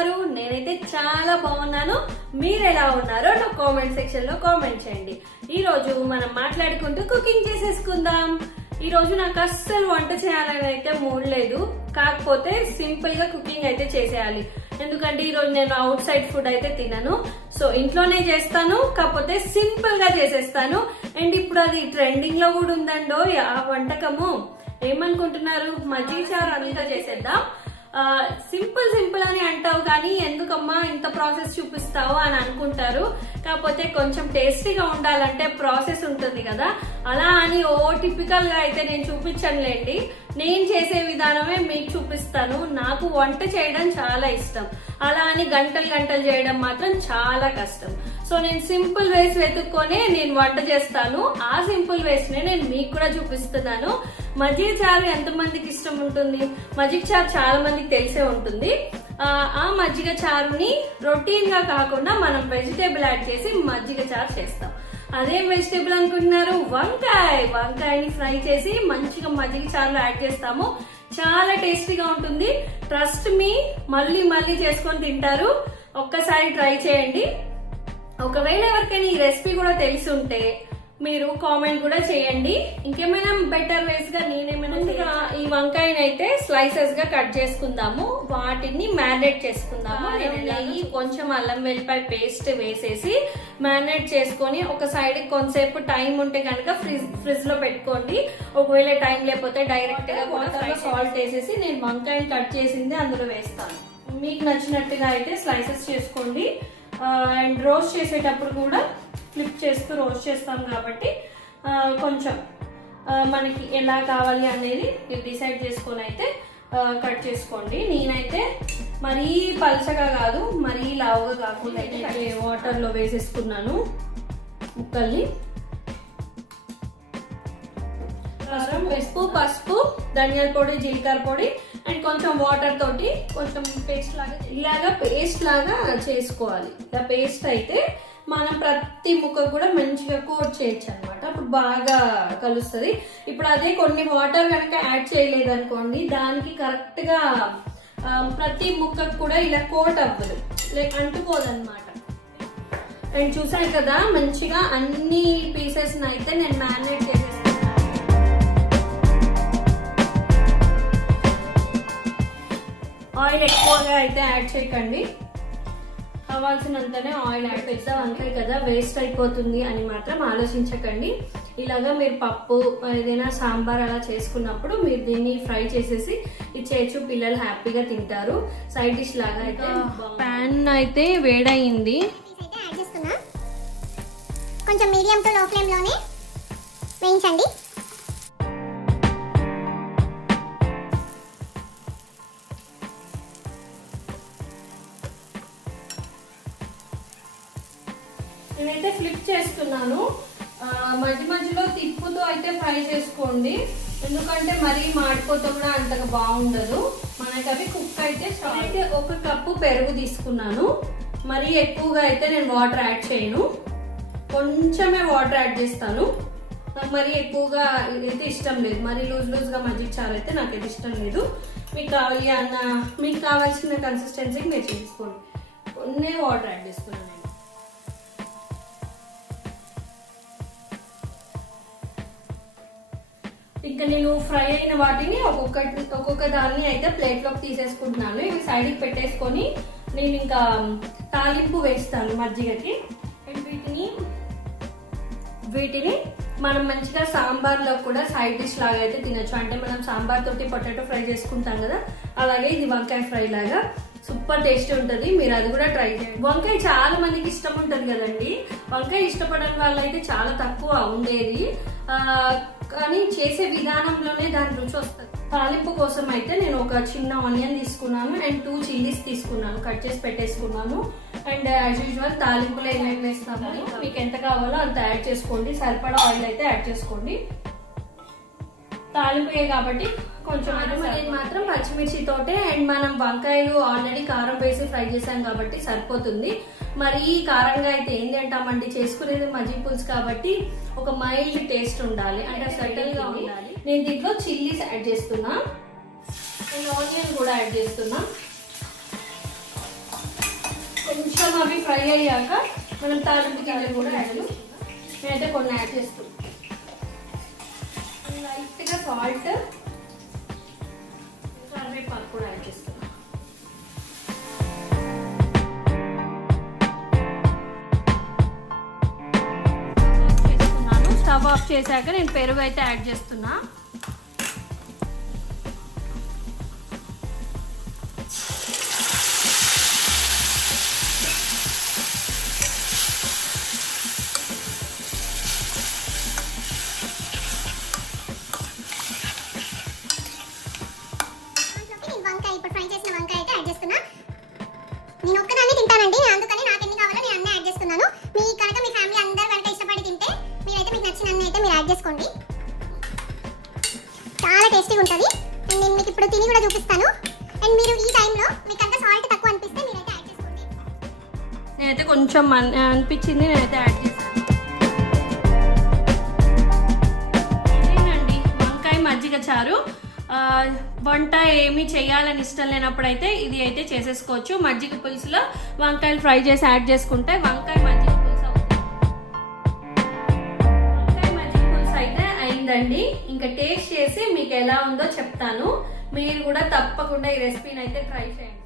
ఉన్నారు? నేనైతే చాలా బాగున్నాను. మీరు ఎలా ఉన్నారో నా కామెంట్ సెక్షన్ లో కామెంట్ చేయండి. ఈ రోజు మనం మాట్లాడుకుంటూ కుకింగ్ చేసేసుకుందాం. ఈ రోజు నాకు అస్సలు వంట చేయాలని అయితే మూడ్ లేదు. కాకపోతే సింపుల్ గా కుకింగ్ అయితే చేసేయాలి. ఎందుకంటే ఈ రోజు నేను అవుట్ సైడ్ ఫుడ్ అయితే తినను. సో ఇంట్లోనే చేస్తాను, కాకపోతే సింపుల్ గా చేసేస్తాను. అండ్ ఇప్పుడు అది ట్రెండింగ్ లో కూడా ఉందండో ఆ వంటకము. ఏమనుకుంటున్నారు? మజ్జిగ చారు అంతా చేసేద్దాం. సింపుల్ అని అంటావు కానీ ఎందుకమ్మా ఇంత ప్రాసెస్ చూపిస్తావు అని అనుకుంటారు. కాకపోతే కొంచెం టేస్టీగా ఉండాలంటే ప్రాసెస్ ఉంటుంది కదా, అలా అని ఓ టిపికల్ గా అయితే నేను చూపించనులేండి. నేను చేసే విధానమే మీకు చూపిస్తాను. నాకు వంట చేయడం చాలా ఇష్టం, అలా అని గంటలు చేయడం మాత్రం చాలా కష్టం. సో నేను సింపుల్ వేస్ వెతుక్కొని నేను వంట చేస్తాను. ఆ సింపుల్ వేస్ నే నేను మీకు కూడా చూపిస్తున్నాను. మజ్జిగ చారు ఎంతమందికి ఇష్టం ఉంటుంది? మజ్జిగ చారు చాలా మందికి తెలిసే ఉంటుంది. ఆ మజ్జిగ చారుని రొటీన్ గా కాకుండా మనం వెజిటేబుల్ యాడ్ చేసి మజ్జిగ చారు చేస్తాం. అదేం వెజిటేబుల్ అనుకుంటున్నారు? వంకాయని ఫ్రై చేసి మంచిగా మజ్జిగ చారులో యాడ్ చేస్తాము. చాలా టేస్టీగా ఉంటుంది. ట్రస్ట్ మీ, మళ్ళీ చేసుకొని తింటారు. ఒక్కసారి ట్రై చేయండి. ఒకవేళ ఎవరికైనా ఈ రెసిపీ కూడా తెలిసి ఉంటే మీరు కామెంట్ కూడా చేయండి. ఇంకేమైనా బెటర్ వేస్ గా నేనేమైనా ఈ వంకాయని అయితే స్లైసెస్ గా కట్ చేసుకుందాము. వాటిని మ్యారినేట్ చేసుకుందాము. నెయ్యి, కొంచెం అల్లం వెల్లిపాయ పేస్ట్ వేసేసి మ్యారినేట్ చేసుకొని ఒక సైడ్ కొంతసేపు టైం ఉంటే కనుక ఫ్రిడ్జ్ లో పెట్టుకోండి. ఒకవేళ టైం లేకపోతే డైరెక్ట్ గా సాల్ట్ వేసేసి నేను వంకాయని కట్ చేసింది అందులో వేస్తాను. మీకు నచ్చినట్టుగా అయితే స్లైసెస్ చేసుకోండి. అండ్ రోస్ట్ చేసేటప్పుడు కూడా ఫ్లిప్ చేస్తూ రోస్ట్ చేస్తాం కాబట్టి కొంచెం మనకి ఎలా కావాలి అనేది మీరు డిసైడ్ చేసుకొని అయితే కట్ చేసుకోండి. నేనైతే మరీ పలచగా కాదు, మరీ లావుగా కాకుండా అయితే వాటర్ లో వేసేసుకున్నాను ముక్కల్ని. పసుపు, ధనియాల పొడి, జీలకర్ర పొడి అండ్ కొంచెం వాటర్ తోటి కొంచెం పేస్ట్ లాగా చేసుకోవాలి. ఇలా పేస్ట్ అయితే మనం ప్రతి ముక్క కూడా మంచిగా కోట్ చేయొచ్చు అనమాట. అప్పుడు బాగా కలుస్తుంది. ఇప్పుడు అదే కొన్ని వాటర్ కనుక యాడ్ చేయలేదు అనుకోండి, దానికి కరెక్ట్ గా ప్రతి ముక్కకు కూడా ఇలా కోట్ అవ్వదు, లైక్ అంటుకోదన్నమాట. అండ్ చూసాను కదా మంచిగా అన్ని పీసెస్ అయితే నేను మ్యారినేట్ చేసేస్తాను. ఆయిల్ ఎక్కువగా అయితే యాడ్ చేయకండి, కావాల్సినంతనే ఆయిల్ యాడ్ చేస్తా. వంకాయ కదా వేస్ట్ అయిపోతుంది అని మాత్రం ఆలోచించకండి. ఇలాగా మీరు పప్పు ఏదైనా సాంబార్ అలా చేసుకున్నప్పుడు మీరు దీన్ని ఫ్రై చేసేసి ఇచ్చేయచ్చు. పిల్లలు హ్యాపీగా తింటారు. సైడ్ డిష్ లాగా అయితే. ప్యాన్ అయితే వేడయింది. కొంచెం మీడియం టు లో ఫ్లేమ్ లోనే వేయించండి. నేనైతే ఫ్లిప్ చేస్తున్నాను. మధ్యలో తిప్పుతూ అయితే ఫ్రై చేసుకోండి, ఎందుకంటే మరీ మాడిపోతే కూడా అంతగా బాగుండదు. మనకి అవి కుక్ అయితే ఒక కప్పు పెరుగు తీసుకున్నాను. మరీ ఎక్కువగా అయితే నేను వాటర్ యాడ్ చేయను, కొంచెమే వాటర్ యాడ్ చేస్తాను. నాకు మరీ ఎక్కువగా అయితే ఇష్టం లేదు, మరీ లూజ్ గా మజ్జిగ చారు అయితే నాకైతే ఇష్టం లేదు. మీకు కావాల్సిన కన్సిస్టెన్సీకి మీరు చేసుకోండి. కొన్ని వాటర్ యాడ్ చేస్తున్నాను. ఇంకా నేను ఫ్రై అయిన వాటిని ఒక్కొక్క దాన్ని అయితే ప్లేట్ లోకి తీసేసుకుంటున్నాను. ఇవి సైడ్ కి పెట్టేసుకొని నేను ఇంకా తాలింపు వేస్తాను మజ్జిగకి. అండ్ వీటిని మనం మంచిగా సాంబార్ లో కూడా సైడ్ డిష్ లాగా అయితే తినొచ్చు. అంటే మనం సాంబార్ తోటి పొటాటో ఫ్రై చేసుకుంటాం కదా, అలాగే ఇది వంకాయ ఫ్రై లాగా సూపర్ టేస్ట్ ఉంటుంది. మీరు అది కూడా ట్రై చేయండి. వంకాయ చాలా మందికి ఇష్టం ఉంటుంది కదండి. వంకాయ ఇష్టపడని వాళ్ళైతే చాలా తక్కువ ఉండేది, కానీ చేసే విధానంలోనే దాని రుచి వస్తుంది. తాలింపు కోసం అయితే నేను ఒక చిన్న ఆనియన్ తీసుకున్నాను అండ్ 2 చిల్లీస్ తీసుకున్నాను, కట్ చేసి పెట్టేసుకున్నాను. అండ్ యాజ్ యూజువల్ తాలింపులో ఏమేమి వేస్తాము మీకు ఎంత కావాలో అంత యాడ్ చేసుకోండి. సరిపడా ఆయిల్ అయితే యాడ్ చేసుకోండి. తాలింపు కాబట్టి కొంచెం మాత్రం పచ్చిమిర్చితోటే. అండ్ మనం వంకాయలు ఆల్రెడీ కారం వేసి ఫ్రై చేసాం కాబట్టి సరిపోతుంది. మరి కారంగా అయితే ఏం తింటామండి, చేసుకునేది మజ్జిగ పులుసు కాబట్టి ఒక మైల్డ్ టేస్ట్ ఉండాలి, అంటే సెటిల్ గా ఉండాలి. నేను దీంట్లో చిల్లీస్ యాడ్ చేస్తున్నా అండ్ ఆనియన్ కూడా యాడ్ చేస్తున్నా. కొంచెం అవి ఫ్రై అయ్యాక మనం తాలింపు గింజలు కూడా యాడ్ చేస్తాం. నేనైతే కొన్ని యాడ్ చేస్తాం. లైట్గా సాల్ట్, కరివేపాకు కూడా యాడ్ చేస్తాం. స్టవ్ ఆఫ్ చేశాక నేను పెరుగు అయితే యాడ్ చేస్తున్నా. నేను ఒక్కదాన్ని తింటానండి, అందుకని నాకు ఎన్ని కావాలో నేను అన్నీ యాడ్ చేస్తున్నాను. మీ కనుక మీ ఫ్యామిలీ అందరూ కనుక ఇష్టపడి తింటే మీరైతే మీకు నచ్చిన అన్ని అయితే మీరు యాడ్ చేసుకోండి. చాలా టేస్టీగా ఉంటుంది. అండ్ నేను మీకు ఇప్పుడు తిని కూడా చూపిస్తాను. అండ్ మీరు ఈ టైంలో మీకు అంత సాల్ట్ తక్కువ అనిపిస్తే మీరైతే యాడ్ చేసుకోండి. నేనైతే కొంచెం అనిపించింది, నేనైతే యాడ్ చేశాను. ఇదేనండి వంకాయ మజ్జిగ చారు. వంట ఏమి చేయాలని ఇష్టం లేనప్పుడైతే ఇది అయితే చేసేసుకోవచ్చు. మజ్జిగ పులుసులో వంకాయలు ఫ్రై చేసి యాడ్ చేసుకుంటే వంకాయ మజ్జిగ పులుసు అవుతుంది. వంకాయ మజ్జిగ పులుసు అయితే అయిందండి. ఇంకా టేస్ట్ చేసి మీకు ఎలా ఉందో చెప్తాను. మీరు కూడా తప్పకుండా ఈ రెసిపీని అయితే ట్రై చేయండి.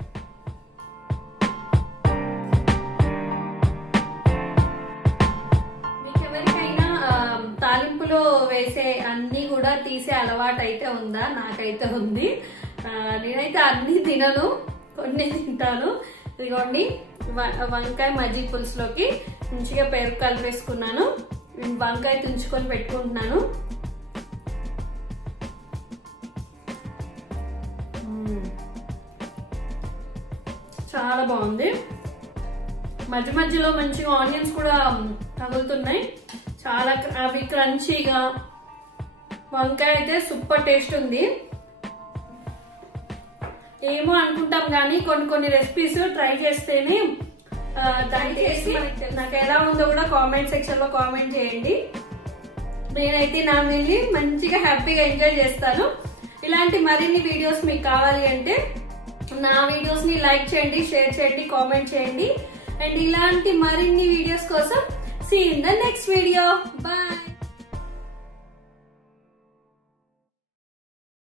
తాలింపులో వేసే అన్ని కూడా తీసే అలవాటు అయితే ఉందా? నాకైతే ఉంది. నేనైతే అన్ని తినను, కొన్ని తింటాను. ఇదిగోండి వంకాయ మజ్జిగ పులుసులోకి మంచిగా పెరుగు కలిపేసుకున్నాను. వంకాయ తుంచుకొని పెట్టుకుంటున్నాను. చాలా బాగుంది. మధ్య మధ్యలో మంచిగా ఆనియన్స్ కూడా తగులుతున్నాయి. చాలా అవి క్రంచీగా. వంకాయ అయితే సూపర్ టేస్ట్ ఉంది. ఏమో అనుకుంటాం కానీ కొన్ని రెసిపీస్ ట్రై చేస్తేనే దయచేసి నాకు ఎలా ఉందో కూడా కామెంట్ సెక్షన్ లో కామెంట్ చేయండి. నేనైతే నా మీల్ని మంచిగా హ్యాపీగా ఎంజాయ్ చేస్తాను. ఇలాంటి మరిన్ని వీడియోస్ మీకు కావాలి అంటే నా వీడియోస్ ని లైక్ చేయండి, షేర్ చేయండి, కామెంట్ చేయండి. అండ్ ఇలాంటి మరిన్ని వీడియోస్ కోసం see you in the next video. Bye.